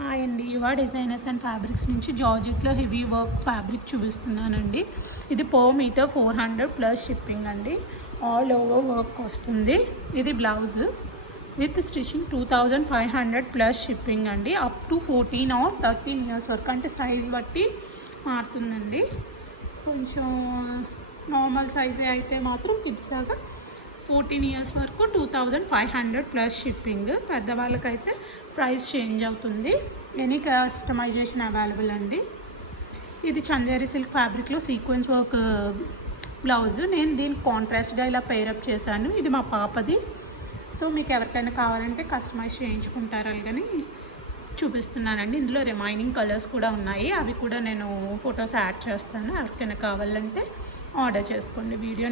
Hi అండి, యువ designers and fabrics నుంచి జార్జెట్లో హెవీ వర్క్ ఫ్యాబ్రిక్ చూపిస్తున్నానండి. ఇది పర్ మీటర్ 400 ప్లస్ షిప్పింగ్ అండి. ఆల్ ఓవర్ వర్క్ వస్తుంది. ఇది blouse with stitching 2500 plus shipping అండి. అప్ టు 14 ఆర్ 13 ఇయర్స్ వరకు, అంటే సైజ్ బట్టి మారుతుందండి. కొంచెం నార్మల్ సైజే అయితే మాత్రం కిడ్స్ లాగా 14 ఇయర్స్ వరకు 2500 ప్లస్ షిప్పింగ్. పెద్దవాళ్ళకైతే ప్రైస్ చేంజ్ అవుతుంది. ఎనీ కస్టమైజేషన్ అవైలబుల్ అండి. ఇది చందేరి సిల్క్ ఫ్యాబ్రిక్లో సీక్వెన్స్ వర్క్ బ్లౌజ్. నేను దీనికి కాంట్రాస్ట్గా ఇలా పేరప్ చేశాను. ఇది మా పాపది. సో మీకు ఎవరికైనా కావాలంటే కస్టమైజ్ చేయించుకుంటారు కానీ చూపిస్తున్నానండి. ఇందులో రిమైనింగ్ కలర్స్ కూడా ఉన్నాయి. అవి కూడా నేను ఫొటోస్ యాడ్ చేస్తాను. ఎవరికైనా కావాలంటే ఆర్డర్ చేసుకోండి. వీడియో